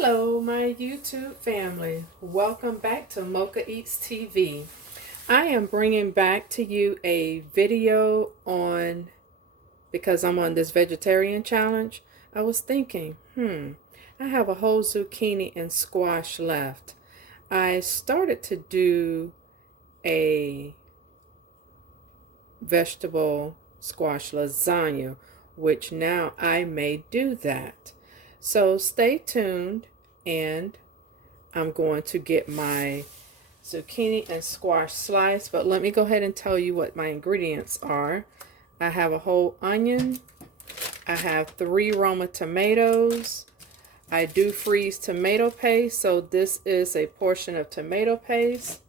Hello, my YouTube family. Welcome back to Mochaeatstv. I am bringing back to you a video on, because I'm on this vegetarian challenge, I was thinking, I have a whole zucchini and squash left. I started to do a vegetable squash lasagna, which now I may do that. So stay tuned, and I'm going to get my zucchini and squash slice. But let me go ahead and tell you what my ingredients are. I have a whole onion. I have 3 ROMA tomatoes. I do freeze tomato paste, so this is a portion of tomato paste.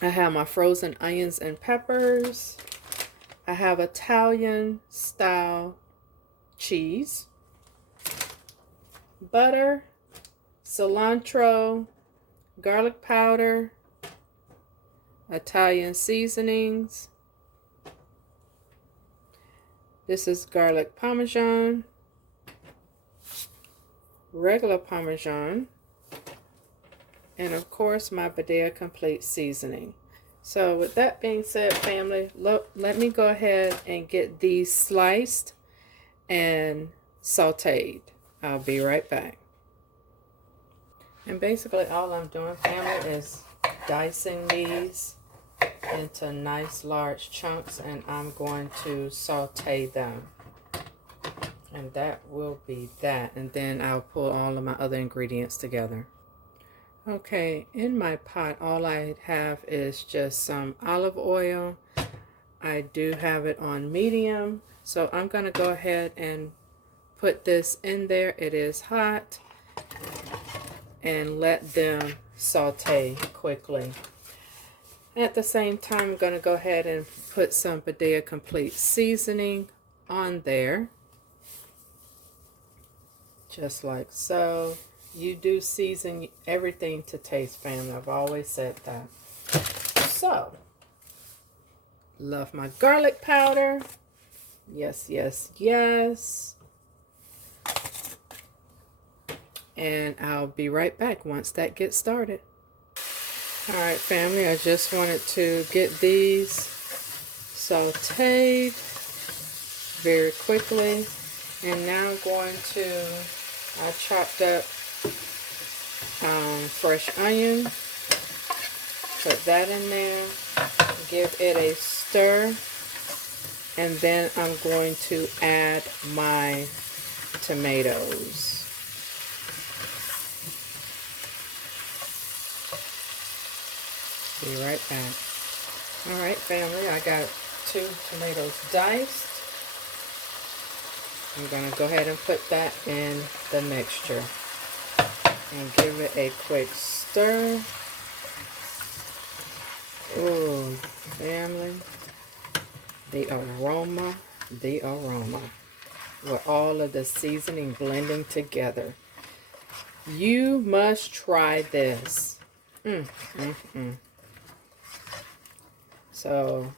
I have my frozen onions and peppers. I have Italian style cheese, butter, cilantro, garlic powder, Italian seasonings. This is garlic parmesan, regular parmesan, and of course my Badea complete seasoning. So with that being said, family, let me go ahead and get these sliced and sauteed. I'll be right back. And basically all I'm doing, family, is dicing these into nice large chunks, and I'm going to saute them. And that will be that. And then I'll pull all of my other ingredients together. Okay, in my pot, all I have is just some olive oil. I do have it on medium, so I'm going to go ahead and put this in there. It is hot, and let them saute quickly. At the same time, I'm going to go ahead and put some Badea complete seasoning on there, just like so. You do season everything to taste, family. I've always said that. So, love my garlic powder. Yes, yes, yes. And I'll be right back once that gets started. All right, family, I just wanted to get these sauteed very quickly. And now I'm going to, I chopped up fresh onion, put that in there, give it a stir, and then I'm going to add my tomatoes. Be right back. All right, family, I got 2 tomatoes diced. I'm going to go ahead and put that in the mixture and give it a quick stir. Ooh, family, the aroma, with all of the seasoning blending together. You must try this. So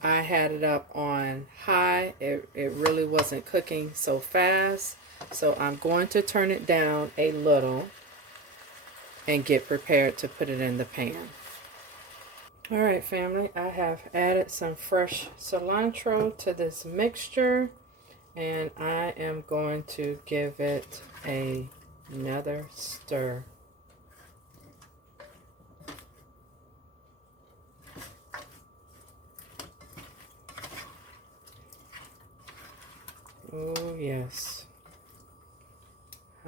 I had it up on high. It really wasn't cooking so fast. So I'm going to turn it down a little and get prepared to put it in the pan. All right, family, I have added some fresh cilantro to this mixture, and I am going to give it another stir. Oh, yes.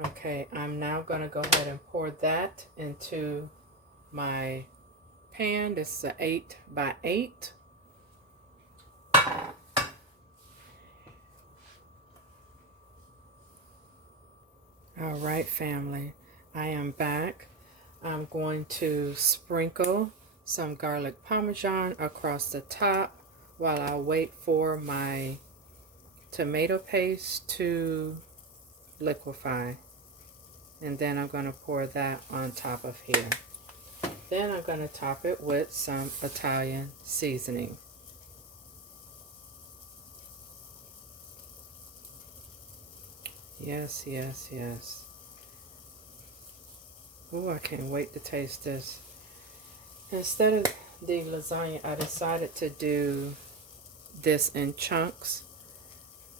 Okay, I'm now going to go ahead and pour that into my pan. This is an 8 by 8. All right, family, I am back. I'm going to sprinkle some garlic parmesan across the top while I wait for my tomato paste to liquefy. And then I'm going to pour that on top of here. Then I'm going to top it with some Italian seasoning. Yes, yes, yes. Oh, I can't wait to taste this. Instead of the lasagna, I decided to do this in chunks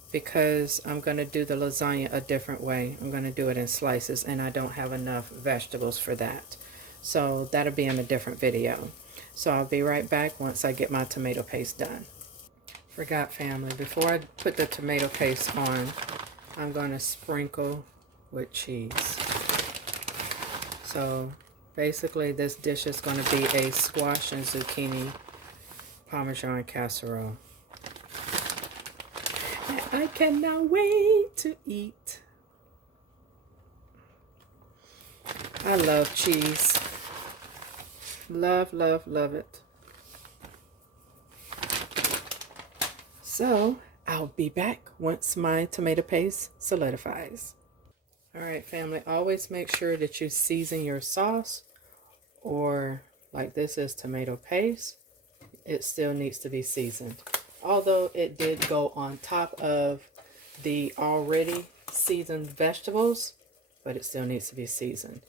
because I'm going to do the lasagna a different way. I'm going to do it in slices, and I don't have enough vegetables for that. So that'll be in a different video. So I'll be right back once I get my tomato paste done. Forgot, family, before I put the tomato paste on, I'm going to sprinkle with cheese. So basically this dish is going to be a squash and zucchini Parmesan casserole. And I cannot wait to eat. I love cheese. Love, love, love it. So I'll be back once my tomato paste solidifies. All right, family, always make sure that you season your sauce, or like this is tomato paste, it still needs to be seasoned. Although it did go on top of the already seasoned vegetables, but it still needs to be seasoned.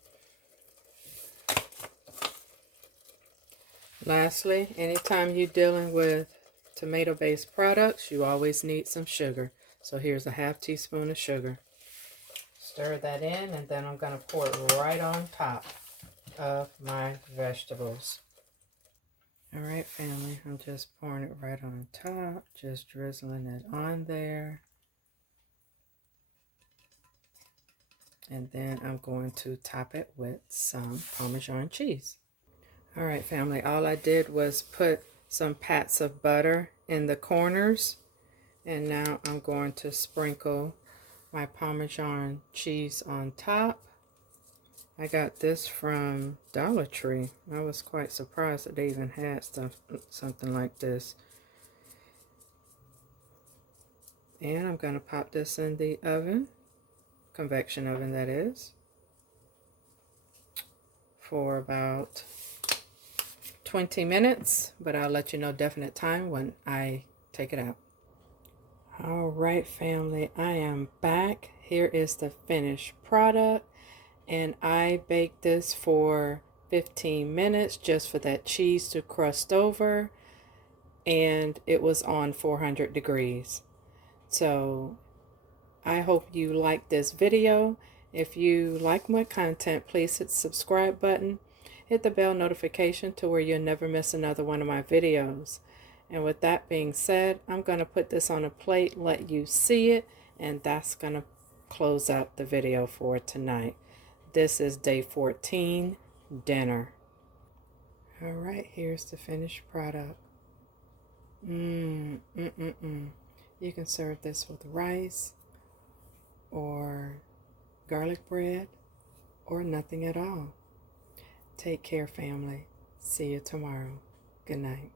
Lastly, anytime you're dealing with tomato-based products, you always need some sugar. So here's a half teaspoon of sugar. Stir that in, and then I'm going to pour it right on top of my vegetables. All right, family, I'm just pouring it right on top, just drizzling it on there. And then I'm going to top it with some Parmesan cheese. All right, family, all I did was put some pats of butter in the corners, and now I'm going to sprinkle my Parmesan cheese on top. I got this from Dollar Tree. I was quite surprised that they even had something like this. And I'm going to pop this in the oven, convection oven that is, for about 20 minutes, but I'll let you know definite time when I take it out. All right, family, I am back. Here is the finished product, and I baked this for 15 minutes just for that cheese to crust over, and it was on 400 degrees. So I hope you like this video. If you like my content, please hit the subscribe button. Hit the bell notification to where you'll never miss another one of my videos. And with that being said, I'm going to put this on a plate, let you see it, and that's going to close out the video for tonight. This is day 14, dinner. All right, here's the finished product. You can serve this with rice or garlic bread or nothing at all. Take care, family. See you tomorrow. Good night.